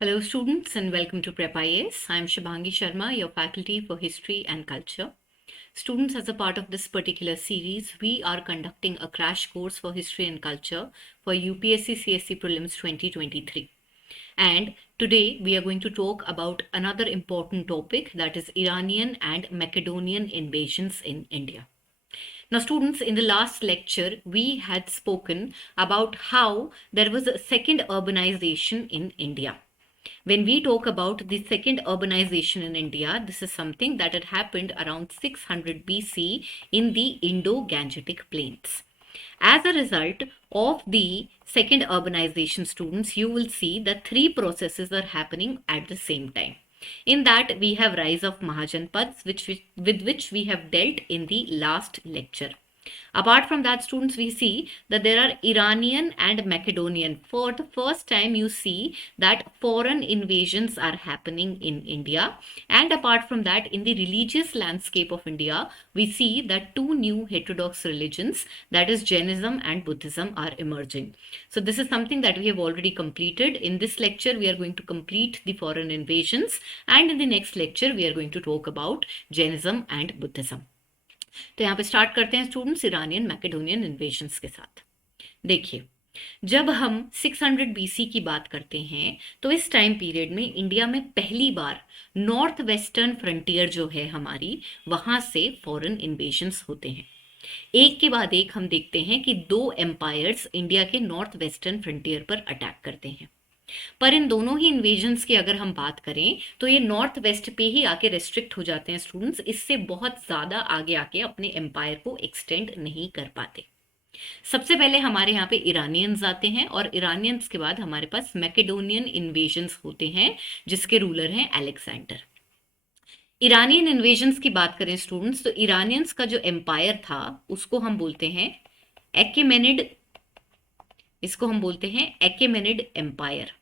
Hello, students, and welcome to Prep IAS. I'm Shubhangi Sharma, your faculty for History and Culture. Students, as a part of this particular series, we are conducting a crash course for History and Culture for UPSC CSE Prelims 2023. And today we are going to talk about another important topic, that is Iranian and Macedonian invasions in India. Now, students, in the last lecture, we had spoken about how there was a second urbanization in India. When we talk about the second urbanization in India, this is something that had happened around 600 BC in the Indo-Gangetic plains. As a result of the second urbanization, students, you will see that three processes are happening at the same time. In that, we have rise of Mahajanpads, with which we have dealt in the last lecture. Apart from that, students, we see that there are Iranian and Macedonian. For the first time, you see that foreign invasions are happening in India. And apart from that, in the religious landscape of India, we see that two new heterodox religions, that is Jainism and Buddhism, are emerging. So this is something that we have already completed. In this lecture, we are going to complete the foreign invasions. And in the next lecture, we are going to talk about Jainism and Buddhism. तो यहाँ पे start करते हैं students Iranian मैकेडोनियन invasions के साथ। देखिए, जब हम 600 बीसी की बात करते हैं तो इस टाइम पीरियड में इंडिया में पहली बार नॉर्थ वेस्टर्न फ्रंटियर जो है हमारी, वहां से फॉरेन इन्वेजन्स होते हैं। एक के बाद एक हम देखते हैं कि दो एम्पायर्स इंडिया के नॉर्थ वेस्टर्न फ्रंटियर पर अटैक करते हैं। पर इन दोनों ही इन्वेजन्स की अगर हम बात करें तो ये नॉर्थ वेस्ट पे ही आके रेस्ट्रिक्ट हो जाते हैं स्टूडेंट्स, इससे बहुत ज्यादा आगे आके अपने एम्पायर को एक्सटेंड नहीं कर पाते। सबसे पहले हमारे यहाँ पे इरानियंस आते हैं और इरानियंस के बाद हमारे पास मैकेडोनियन इन्वेजन्स होते हैं जिसके रूलर हैं अलेक्जेंडर। इरानियन इन्वेजन्स की बात करें स्टूडेंट्स तो इरानियंस का जो एम्पायर था उसको हम बोलते हैं एकेमेनिड, इसको हम बोलते हैं एकेमेनिड एम्पायर।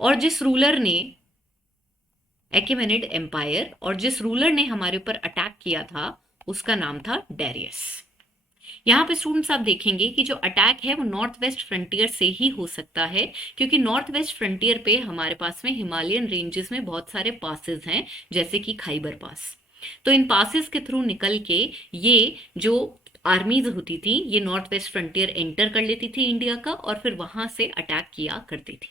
और जिस रूलर ने एकेमेनिड एम्पायर और जिस रूलर ने हमारे ऊपर अटैक किया था उसका नाम था डेरियस। यहाँ पे स्टूडेंट्स आप देखेंगे कि जो अटैक है वो नॉर्थ वेस्ट फ्रंटियर से ही हो सकता है, क्योंकि नॉर्थ वेस्ट फ्रंटियर पे हमारे पास में हिमालयन रेंजेस में बहुत सारे पासेस हैं, जैसे कि खाइबर पास। तो इन पासेस के थ्रू निकल के ये जो आर्मीज होती थी ये नॉर्थ वेस्ट फ्रंटियर एंटर कर लेती थी इंडिया का और फिर वहां से अटैक किया करती थी।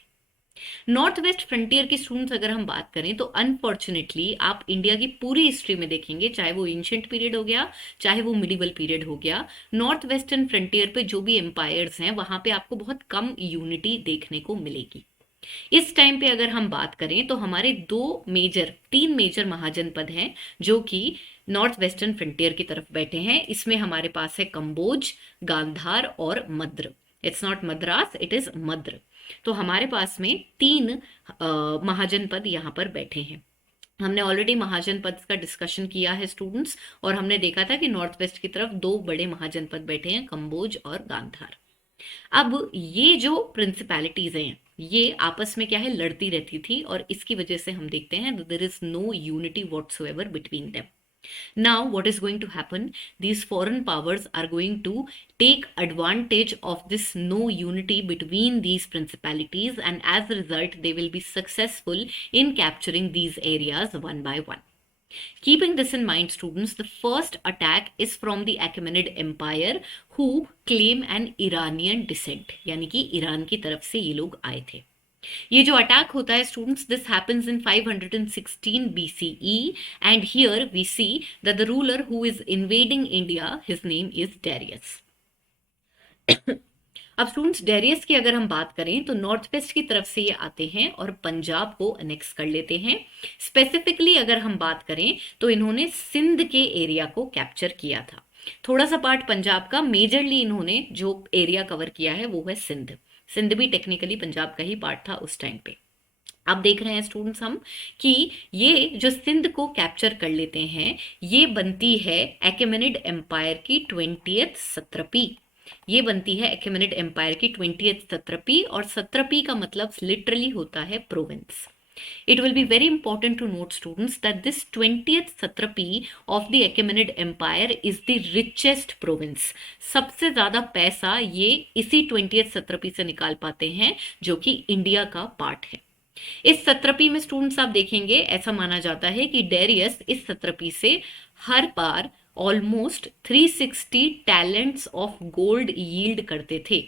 नॉर्थ वेस्ट फ्रंटियर की स्टूडेंट्स अगर हम बात करें तो अनफॉर्चुनेटली आप इंडिया की पूरी हिस्ट्री में देखेंगे, चाहे वो एंशिएंट पीरियड हो गया चाहे वो मिडिवल पीरियड हो गया, नॉर्थ वेस्टर्न फ्रंटियर पे जो भी एम्पायर्स हैं वहां पे आपको बहुत कम यूनिटी देखने को मिलेगी। इस टाइम पे अगर हम बात करें तो हमारे तीन मेजर महाजनपद हैं जो कि नॉर्थ वेस्टर्न फ्रंटियर की तरफ बैठे हैं। इसमें हमारे पास है कंबोज, गांधार और Madra. It's not Madras, it is Madra. तो हमारे पास में तीन महाजनपद यहाँ पर बैठे हैं। हमने ऑलरेडी महाजनपद का डिस्कशन किया है स्टूडेंट्स, और हमने देखा था कि नॉर्थ वेस्ट की तरफ दो बड़े महाजनपद बैठे हैं, कंबोज और गांधार। अब ये जो प्रिंसिपैलिटीज हैं ये आपस में क्या है, लड़ती रहती थी, और इसकी वजह से हम देखते हैं there is no unity whatsoever between them. Now, what is going to happen? These foreign powers are going to take advantage of this no unity between these principalities, and as a result, they will be successful in capturing these areas one by one. Keeping this in mind, students, the first attack is from the Achaemenid Empire, who claim an Iranian descent, यानी कि Iran की तरफ से ये लोग आए थे। ये जो अटैक होता है students, this happens in 516 BCE, and here we see that the ruler who is invading India, his name is Darius. अब स्टूडेंट्स, डेरियस की अगर हम बात करें तो नॉर्थ वेस्ट की तरफ से ये आते हैं और पंजाब को अनेक्स कर लेते हैं। स्पेसिफिकली अगर हम बात करें तो इन्होंने सिंध के एरिया को कैप्चर किया था। थोड़ा सा पार्ट पंजाब का, मेजरली इन्होंने जो एरिया कवर किया है वो है सिंध। सिंध भी टेक्निकली पंजाब का ही पार्ट था उस टाइम पे। अब देख रहे हैं स्टूडेंट्स हम कि ये जो सिंध को कैप्चर कर लेते हैं ये बनती है एकेमेनिड एम्पायर की 20th सत्रपी। ये बनती है एकेमेनिड एम्पायर की 20th सत्रपी, और सत्रपी का मतलब लिटरली होता है province. It will be very important to note, students, that this 20th satrapy of the Achaemenid Empire is the richest province. सबसे ज्यादा पैसा ये इसी 20th satrapy से निकाल पाते हैं जो कि इंडिया का पार्ट है। इस सत्रपी में स्टूडेंट्स आप देखेंगे ऐसा माना जाता है कि डेरियस इस सत्रपी से हर बार almost 360 talents of gold yield करते थे।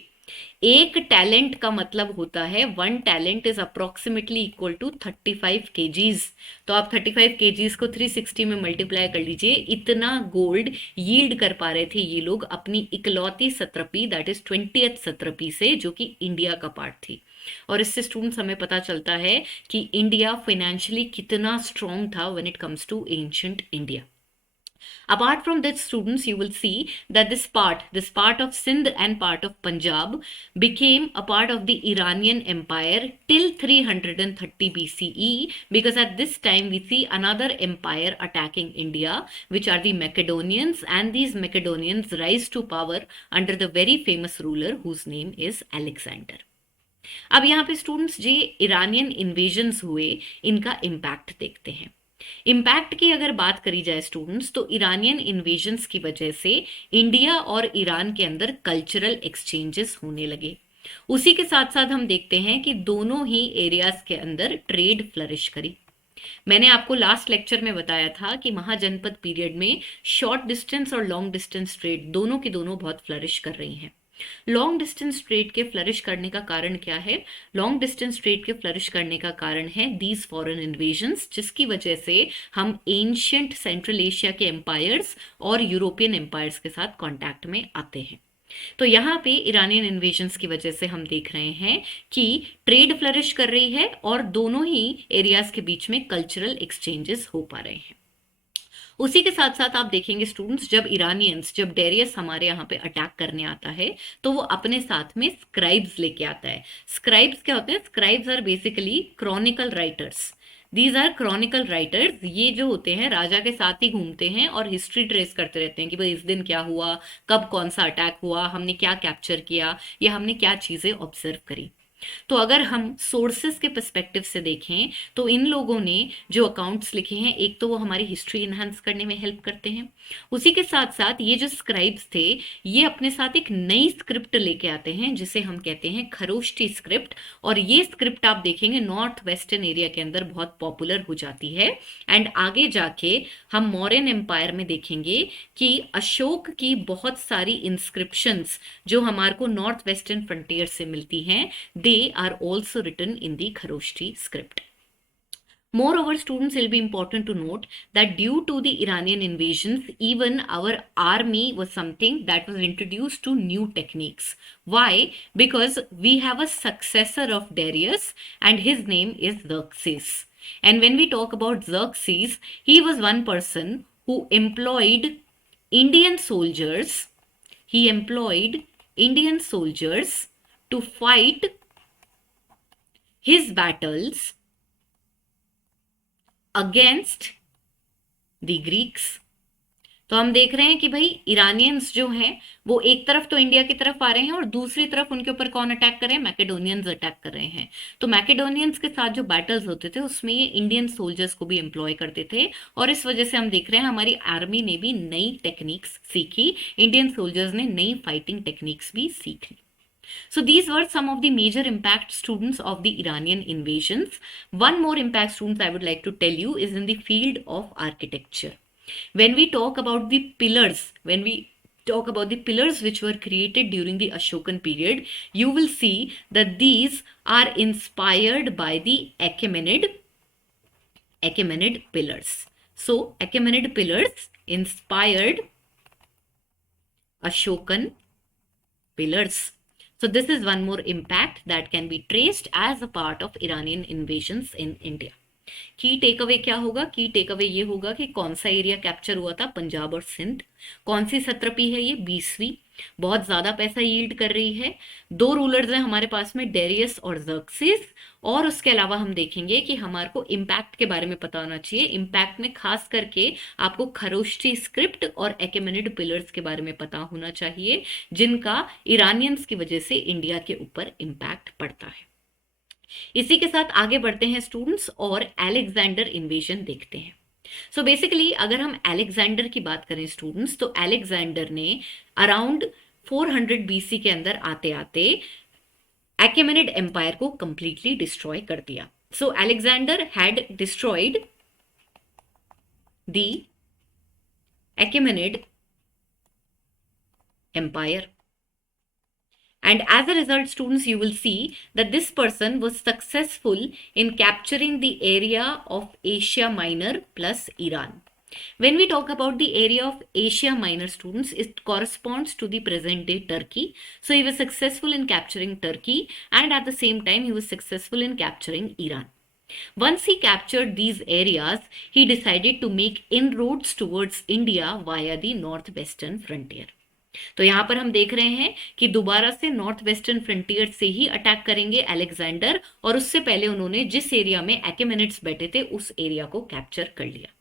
एक टैलेंट का मतलब होता है, one talent is approximately equal to 35 KGs. तो आप 35 केजीज को 360 में मल्टीप्लाई कर लीजिए, इतना गोल्ड यील्ड कर पा रहे थे ये लोग अपनी इकलौती सत्रपी, दैट इज 20th सत्रपी से, जो कि इंडिया का पार्ट थी। और इससे स्टूडेंट्स हमें पता चलता है कि इंडिया फाइनेंशियली कितना स्ट्रांग था when it comes to ancient India. Apart from that, students, you will see that this part of Sindh and part of Punjab became a part of the Iranian Empire till 330 BCE, because at this time we see another empire attacking India, which are the Macedonians, and these Macedonians rise to power under the very famous ruler whose name is Alexander. अब यहाँ पे students जो Iranian invasions हुए इनका impact देखते हैं। Impact की अगर बात करी जाए स्टूडेंट्स, तो इरानियन इन्वेजन्स की वजह से इंडिया और ईरान के अंदर कल्चरल एक्सचेंजेस होने लगे। उसी के साथ साथ हम देखते हैं कि दोनों ही एरियाज के अंदर ट्रेड फ्लरिश करी। मैंने आपको लास्ट लेक्चर में बताया था कि महाजनपद पीरियड में शॉर्ट डिस्टेंस और लॉन्ग डिस्टेंस ट्रेड दोनों की दोनों बहुत फ्लरिश कर रही हैं। लॉन्ग डिस्टेंस ट्रेड के फ्लरिश करने का कारण क्या है? लॉन्ग डिस्टेंस ट्रेड के फ्लरिश करने का कारण है दीज फॉरेन इन्वेजन्स, जिसकी वजह से हम एंशियंट सेंट्रल एशिया के एम्पायर्स और यूरोपियन एम्पायर्स के साथ कांटेक्ट में आते हैं। तो यहाँ पे ईरानियन इन्वेजन्स की वजह से हम देख रहे हैं कि ट्रेड फ्लरिश कर रही है और दोनों ही एरियाज के बीच में कल्चरल एक्सचेंजेस हो पा रहे हैं। उसी के साथ साथ आप देखेंगे स्टूडेंट्स, जब डेरियस हमारे यहाँ पे अटैक करने आता है तो वो अपने साथ में स्क्राइब्स लेके आता है। स्क्राइब्स क्या होते हैं? Scribes are basically chronicle writers. These are chronicle writers. ये जो होते हैं राजा के साथ ही घूमते हैं और हिस्ट्री ट्रेस करते रहते हैं कि भाई इस दिन क्या हुआ, कब कौन सा अटैक हुआ, हमने क्या कैप्चर किया या हमने क्या चीजें ऑब्जर्व करी। तो अगर हम सोर्सेस के पर्सपेक्टिव से देखें तो इन लोगों ने जो अकाउंट्स लिखे हैं, एक तो वो हमारी हिस्ट्री इन्हांस करने में हेल्प करते हैं। उसी के साथ साथ ये जो स्क्राइब्स थे ये अपने साथ एक नई स्क्रिप्ट लेके आते हैं जिसे हम कहते हैं खरोष्टी स्क्रिप्ट। और ये स्क्रिप्ट आप देखेंगे नॉर्थ वेस्टर्न एरिया के अंदर बहुत पॉपुलर हो जाती है। एंड आगे जाके हम मौर्यन एम्पायर में देखेंगे कि अशोक की बहुत सारी इंस्क्रिप्शंस जो हमारे को नॉर्थ वेस्टर्न फ्रंटियर से मिलती हैं, they are also written in the Kharoshti script. Moreover, students, it will be important to note that due to the Iranian invasions, even our army was something that was introduced to new techniques. Why? Because we have a successor of Darius and his name is Xerxes. And when we talk about Xerxes, he was one person who employed Indian soldiers. He employed Indian soldiers to fight his battles against the Greeks. तो हम देख रहे हैं कि भाई Iranians जो हैं वो एक तरफ तो इंडिया की तरफ आ रहे हैं और दूसरी तरफ उनके ऊपर कौन अटैक कर रहे हैं? मैकेडोनियंस अटैक कर रहे हैं। तो मैकेडोनियंस के साथ जो बैटल्स होते थे उसमें ये इंडियन सोल्जर्स को भी एम्प्लॉय करते थे और इस वजह से हम देख रहे हैं हमारी आर्मी ने भी नई टेक्निक्स सीखी, इंडियन सोल्जर्स ने नई फाइटिंग टेक्निक्स भी सीख ली। So these were some of the major impact, students, of the Iranian invasions. One more impact, students, I would like to tell you is in the field of architecture. When we talk about the pillars, which were created during the Ashokan period, you will see that these are inspired by the Achaemenid pillars. So Achaemenid pillars inspired Ashokan pillars. So this is one more impact that can be traced as a part of Iranian invasions in India. की take away क्या होगा? की take away ये होगा कि कौन सा area capture हुआ था? पंजाब और सिंध। कौन सी सत्रपी है ये? 20वीं। बहुत ज्यादा पैसा यील्ड कर रही है। दो रूलर्स हैं हमारे पास में, डेरियस और ज़र्क्सिस। और उसके अलावा हम देखेंगे कि हमारे को इम्पैक्ट के बारे में पता होना चाहिए। इम्पैक्ट में खास करके आपको खरोष्टी स्क्रिप्ट और एकेमेनिड पिलर्स के बारे में पता होना चाहिए, जिनका इरानियंस की वजह से इंडिया के ऊपर इम्पैक्ट पड़ता है। इसी के साथ आगे बढ़ते हैं स्टूडेंट्स और अलेक्जेंडर इन्वेजन देखते हैं। सो बेसिकली अगर हम अलेक्जेंडर की बात करें स्टूडेंट्स, तो अलेक्जेंडर ने अराउंड 400 BC के अंदर आते आते अकेमेनिड एम्पायर को कंप्लीटली डिस्ट्रॉय कर दिया। So Alexander had destroyed the Achaemenid Empire. And as a result, students, you will see that this person was successful in capturing the area of Asia Minor plus Iran. When we talk about the area of Asia Minor, students, it corresponds to the present day Turkey. So he was successful in capturing Turkey, and at the same time he was successful in capturing Iran. Once he captured these areas, he decided to make inroads towards India via the northwestern frontier. तो यहां पर हम देख रहे हैं कि दोबारा से नॉर्थ वेस्टर्न फ्रंटियर से ही अटैक करेंगे अलेक्जेंडर, और उससे पहले उन्होंने जिस एरिया में एक्मेनिड्स बैठे थे उस एरिया को कैप्चर कर लिया।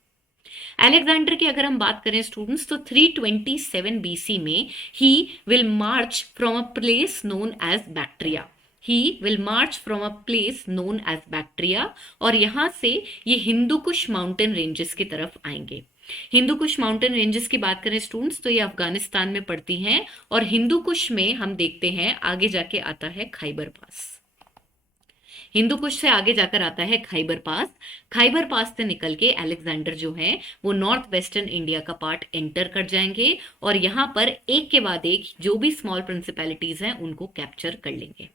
अलेक्जेंडर की अगर हम बात करें स्टूडेंट्स, तो 327 बीसी में he will march from a place known as Bactria. He will march from a place known as Bactria, और यहां से ये हिंदू कुश माउंटेन रेंजेस की तरफ आएंगे। हिंदू कुश माउंटेन रेंजेस की बात करें स्टूडेंट्स, तो ये अफगानिस्तान में पड़ती हैं, और हिंदू कुश में हम देखते हैं आगे जाके आता है खैबर पास। हिंदू कुश से आगे जाकर आता है खैबर पास। खैबर पास से निकल के अलेक्जेंडर जो है वो नॉर्थ वेस्टर्न इंडिया का पार्ट एंटर कर जाएंगे, और यहां पर एक के बाद एक जो भी स्मॉल प्रिंसिपैलिटीज हैं उनको कैप्चर कर लेंगे।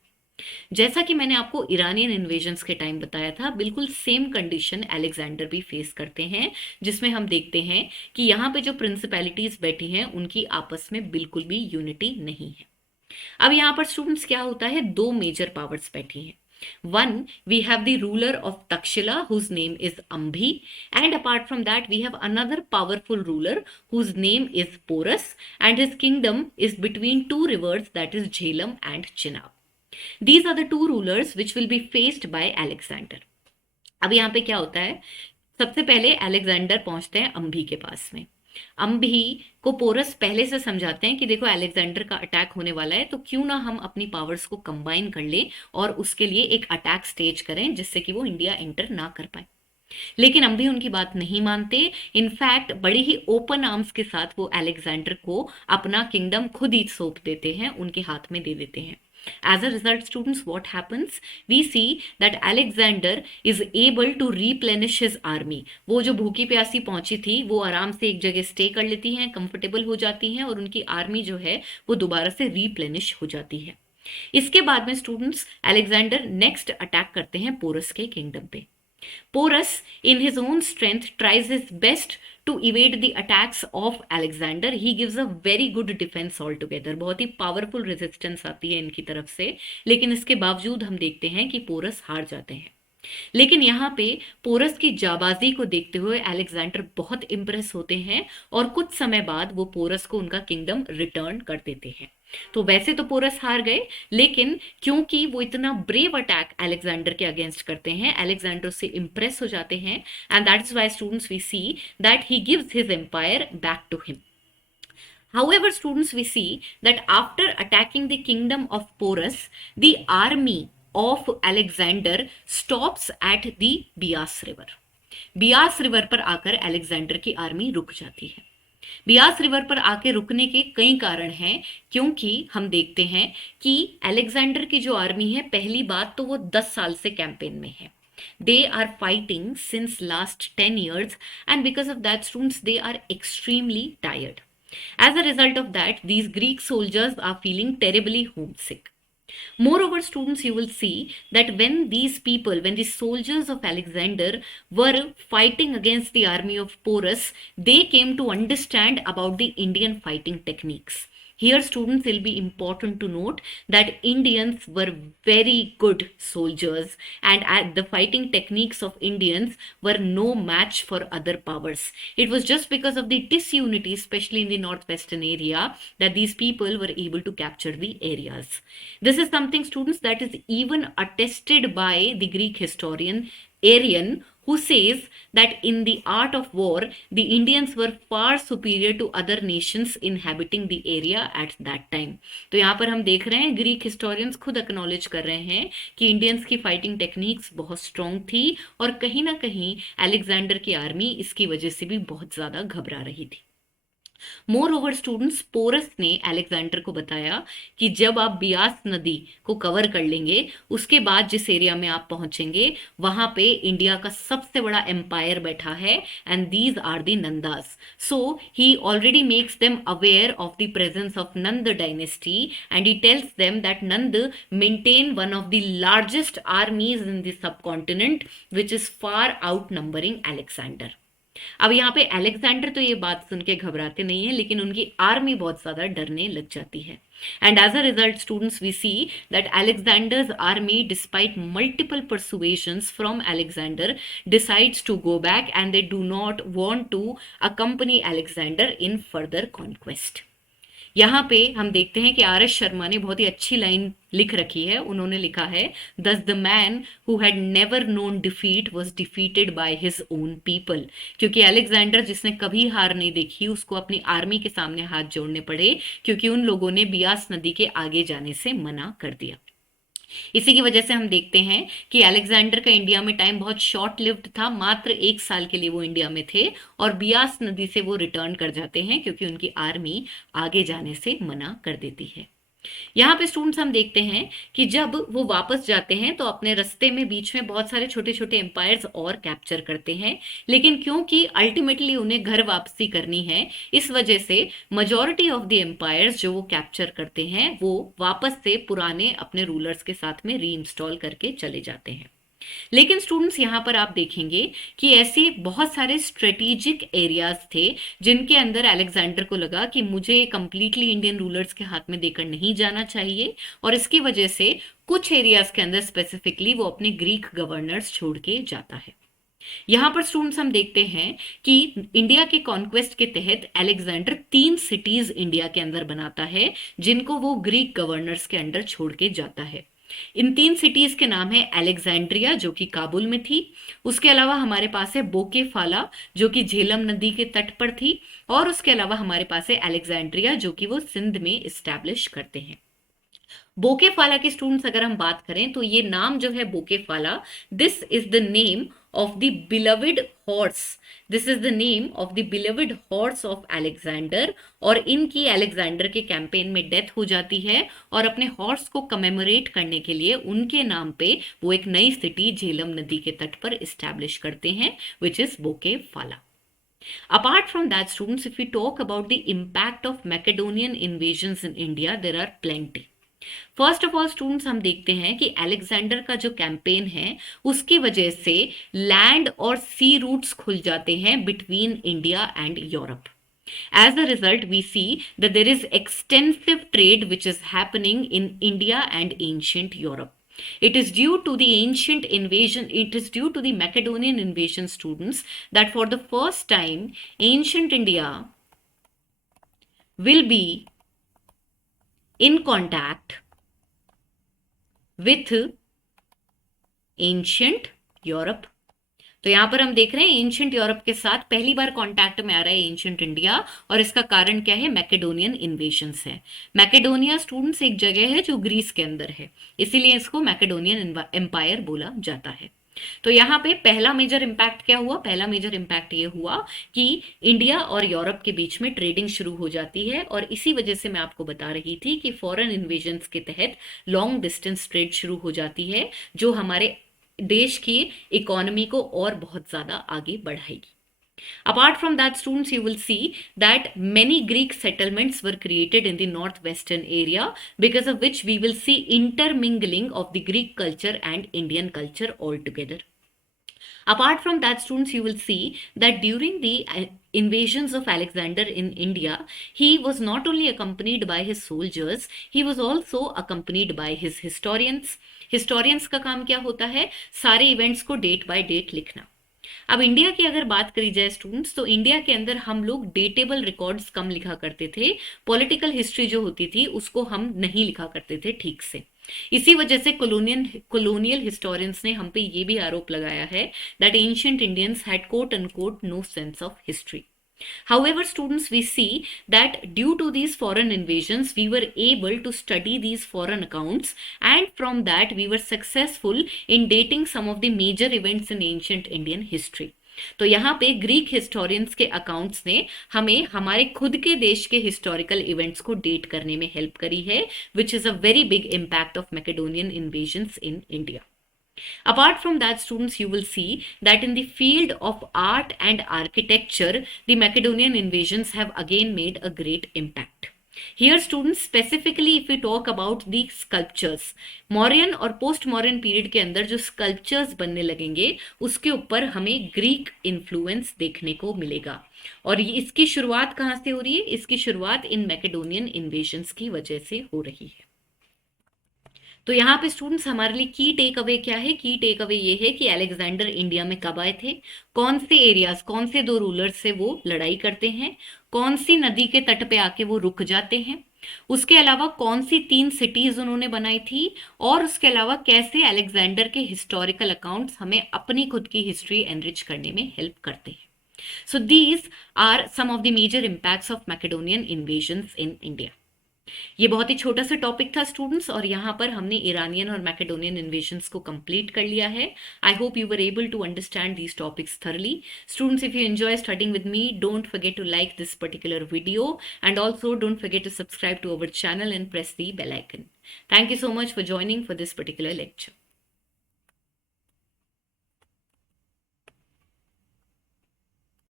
जैसा कि मैंने आपको इरानियन इन्वेजन्स के टाइम बताया था, बिल्कुल सेम कंडीशन अलेक्जेंडर भी फेस करते हैं, जिसमें हम देखते हैं कि यहाँ पे जो प्रिंसिपैलिटीज बैठी हैं उनकी आपस में बिल्कुल भी यूनिटी नहीं है। अब यहाँ पर स्टूडेंट्स क्या होता है, दो मेजर पावर्स बैठी हैं। One, we have the ruler of Takshila whose name is Ambhi, and apart from that we have another powerful ruler whose name is Porus, and his kingdom is between two rivers, that is Jhelum and Chenab. These are the two rulers which will be faced by Alexander. अब यहाँ पे क्या होता है, सबसे पहले Alexander पहुंचते हैं अंबी के पास में। अंबी को पोरस पहले से समझाते हैं कि देखो अलेक्जेंडर का अटैक होने वाला है, तो क्यों ना हम अपनी पावर्स को कंबाइन कर ले और उसके लिए एक अटैक स्टेज करें जिससे कि वो इंडिया एंटर ना कर पाए। लेकिन अंबी उनकी बात नहीं मानते। इनफैक्ट बड़ी ही ओपन आर्म्स के साथ वो अलेक्जेंडर को अपना किंगडम खुद ही सौंप देते हैं, उनके हाथ में दे देते हैं। As a result, students, what happens? We see that Alexander is able to replenish his army. वो जो भूखी प्यासी पहुंची थी वो आराम से एक जगह स्टे कर लेती हैं, कंफर्टेबल हो जाती हैं, और उनकी आर्मी जो है वो दोबारा से रीप्लेनिश हो जाती है। इसके बाद में स्टूडेंट्स अलेक्जेंडर नेक्स्ट अटैक करते हैं पोरस के किंगडम पे। Porus, in his own strength, tries his best to evade the attacks of Alexander. He gives a very good defense altogether. बहुत ही पावरफुल रेजिस्टेंस आती है इनकी तरफ से, लेकिन इसके बावजूद हम देखते हैं कि पोरस हार जाते हैं। लेकिन यहाँ पे पोरस की जाबाजी को देखते हुए अलेक्जेंडर बहुत इंप्रेस होते हैं, और कुछ समय बाद वो पोरस को उनका किंगडम रिटर्न कर देते हैं। तो वैसे तो पोरस हार गए, लेकिन क्योंकि वो इतना ब्रेव अटैक अलेक्जेंडर के अगेंस्ट करते हैं, अलेक्जेंडर से इंप्रेस हो जाते हैं, and that is why students we see that he gives his empire back to him. However, students, we see that after attacking the kingdom of Porus, the army of Alexander stops at the Bias river. Beas river पर आकर Alexander की army रुक जाती है। Beas river पर आके रुकने के कई कारण हैं, क्योंकि हम देखते हैं कि अलेक्जेंडर की जो आर्मी है, पहली बात तो वो 10 साल से कैंपेन में है। They are fighting since last 10 years, and because of that, students, they are extremely tired. As a result of that, these Greek soldiers are feeling terribly homesick. Moreover, students, you will see that when the soldiers of Alexander were fighting against the army of Porus, they came to understand about the Indian fighting techniques. Here, students, it will be important to note that Indians were very good soldiers, and the fighting techniques of Indians were no match for other powers. It was just because of the disunity, especially in the northwestern area, that these people were able to capture the areas. This is something, students, that is even attested by the Greek historian Arrian, who says that in the art of war, the Indians were far superior to other nations inhabiting the area at that time. तो यहाँ पर हम देख रहे हैं Greek historians खुद acknowledge कर रहे हैं कि इंडियंस की फाइटिंग टेक्निक्स बहुत स्ट्रॉन्ग थी, और कहीं ना कहीं अलेक्जेंडर की आर्मी इसकी वजह से भी बहुत ज्यादा घबरा रही थी। मोर ओवर स्टूडेंट्स, पोरस ने अलेक्जेंडर को बताया कि जब आप बियास नदी को कवर कर लेंगे, उसके बाद जिस एरिया में आप पहुंचेंगे वहां पे इंडिया का सबसे बड़ा एम्पायर बैठा है, and these are the Nandas. So he already makes them aware of the presence of Nanda dynasty, and he tells them that Nanda maintain one of the largest armies in the subcontinent which is far outnumbering. अब यहाँ पे Alexander तो ये बात सुन के घबराते नहीं है, लेकिन उनकी आर्मी बहुत ज्यादा डरने लग जाती है. And as a result students, we see that Alexander's army, despite multiple persuasions from Alexander, decides to go back, and they do not want to accompany Alexander in further conquest. यहाँ पे हम देखते हैं कि आर एस शर्मा ने बहुत ही अच्छी line लिख रखी है. उन्होंने लिखा है, दस the man who had never known defeat was defeated by his own people. क्योंकि अलेक्जेंडर, जिसने कभी हार नहीं देखी, उसको अपनी आर्मी के सामने हाथ जोड़ने पड़े क्योंकि उन लोगों ने बियास नदी के आगे जाने से मना कर दिया. इसी की वजह से हम देखते हैं कि अलेक्जेंडर का इंडिया में टाइम बहुत शॉर्ट लिव्ड था. मात्र 1 साल के लिए वो इंडिया में थे और बियास नदी से वो रिटर्न कर जाते हैं क्योंकि उनकी आर्मी आगे जाने से मना कर देती है. यहाँ पे स्टूडेंट्स हम देखते हैं कि जब वो वापस जाते हैं तो अपने रास्ते में बीच में बहुत सारे छोटे छोटे एम्पायर्स और कैप्चर करते हैं, लेकिन क्योंकि अल्टीमेटली उन्हें घर वापसी करनी है, इस वजह से मेजॉरिटी ऑफ द एम्पायर्स जो वो कैप्चर करते हैं वो वापस से पुराने अपने रूलर्स के साथ में री इंस्टॉल करके चले जाते हैं. लेकिन स्टूडेंट्स यहाँ पर आप देखेंगे कि ऐसे बहुत सारे स्ट्रेटेजिक एरियाज थे जिनके अंदर अलेक्जेंडर को लगा कि मुझे कंप्लीटली इंडियन रूलर्स के हाथ में देकर नहीं जाना चाहिए, और इसकी वजह से कुछ एरियाज के अंदर स्पेसिफिकली वो अपने ग्रीक गवर्नर्स छोड़ के जाता है. यहां पर स्टूडेंट्स हम देखते हैं कि इंडिया के कॉन्क्वेस्ट के तहत अलेक्जेंडर 3 सिटीज इंडिया के अंदर बनाता है जिनको वो ग्रीक गवर्नर्स के अंडर छोड़ के जाता है. इन 3 सिटीज के नाम है अलेक्जेंड्रिया, जो कि काबुल में थी. उसके अलावा हमारे पास है बोकेफाला, जो कि झेलम नदी के तट पर थी. और उसके अलावा हमारे पास है अलेक्जेंड्रिया, जो कि वो सिंध में इस्टेब्लिश करते हैं. बोकेफाला के स्टूडेंट्स अगर हम बात करें तो ये नाम जो है Bucephala, this is the name of the beloved horse. This is the name of the beloved horse of Alexander. और इनकी अलेक्जेंडर के कैंपेन में डेथ हो जाती है, और अपने हॉर्स को कमेमोरेट करने के लिए उनके नाम पे वो एक नई सिटी झेलम नदी के तट पर इस्टेब्लिश करते हैं, which is Bucephala. Apart from that, students, if we talk about the impact of Macedonian invasions in India, there are plenty. First of all students हम देखते हैं कि अलेक्जेंडर का जो कैंपेन है उसकी वजह से लैंड और सी रूट्स खुल जाते हैं between India and Europe. As a result, we see that there is extensive trade which is happening in India and ancient Europe. It is due to the ancient invasion, it is due to the Macedonian invasion, students, that for the first time, ancient India will be in contact with ancient Europe. तो यहां पर हम देख रहे हैं ancient Europe के साथ पहली बार कांटेक्ट में आ रहा है एंशियंट इंडिया, और इसका कारण क्या है? मैकेडोनियन इन्वेशंस है. मैकेडोनिया स्टूडेंट्स एक जगह है जो ग्रीस के अंदर है, इसीलिए इसको मैकेडोनियन एम्पायर बोला जाता है. तो यहाँ पे पहला मेजर इम्पैक्ट क्या हुआ? पहला मेजर इम्पैक्ट ये हुआ कि इंडिया और यूरोप के बीच में ट्रेडिंग शुरू हो जाती है, और इसी वजह से मैं आपको बता रही थी कि फॉरेन इन्वेजन्स के तहत लॉन्ग डिस्टेंस ट्रेड शुरू हो जाती है, जो हमारे देश की इकोनॉमी को और बहुत ज्यादा आगे बढ़ाएगी. Apart from that, students, you will see that many Greek settlements were created in the northwestern area, because of which we will see intermingling of the Greek culture and Indian culture altogether. Apart from that, students, you will see that during the invasions of Alexander in India, he was not only accompanied by his soldiers, he was also accompanied by his historians. Historians का काम क्या होता है? सारे events को date by date लिखना. अब India की अगर बात करी जाए स्टूडेंट्स, तो इंडिया के अंदर हम लोग डेटेबल रिकॉर्ड्स कम लिखा करते थे. पॉलिटिकल हिस्ट्री जो होती थी उसको हम नहीं लिखा करते थे ठीक से. इसी वजह से colonial historians ने हम पे ये भी आरोप लगाया है that ancient Indians had quote unquote no sense of history. However, students, we see that due to these foreign invasions, we were able to study these foreign accounts, and from that we were successful in dating some of the major events in ancient Indian history. तो यहाँ पे Greek historians के accounts ने हमें हमारे खुद के देश के हिस्टोरिकल इवेंट्स को डेट करने में हेल्प करी है, which is a very big impact of Macedonian invasions in India. Apart from that, students, you will see that in the field of art and architecture, the Macedonian invasions have again made a great impact. Here, students, specifically if we talk about the sculptures, Mauryan और post Mauryan period के अंदर जो sculptures बनने लगेंगे उसके ऊपर हमें Greek influence देखने को मिलेगा. और ये इसकी शुरुआत कहाँ से हो रही है? इसकी शुरुआत इन मैकेडोनियन इन्वेजन्स की वजह से हो रही है. तो यहाँ पे स्टूडेंट्स हमारे लिए की टेक अवे क्या है? की टेक अवे ये है कि अलेक्जेंडर इंडिया में कब आए थे, कौन से एरियाज, कौन से दो रूलर्स से वो लड़ाई करते हैं, कौन सी नदी के तट पे आके वो रुक जाते हैं, उसके अलावा कौन सी 3 सिटीज उन्होंने बनाई थी, और उसके अलावा कैसे अलेक्जेंडर के हिस्टोरिकल अकाउंट्स हमें अपनी खुद की हिस्ट्री एनरिच करने में हेल्प करते हैं. So these are some of the major impacts of Macedonian invasions in India. ये बहुत ही छोटा सा टॉपिक था स्टूडेंट्स, और यहाँ पर हमने ईरानियन और मैकेडोनियन इन्वेजन्स को कंप्लीट कर लिया है. I hope you were able to understand these topics thoroughly. Students, if you enjoy studying with me, don't forget to like this particular video, and also don't forget to subscribe to our channel and press the bell icon. Thank you so much for joining for this particular lecture.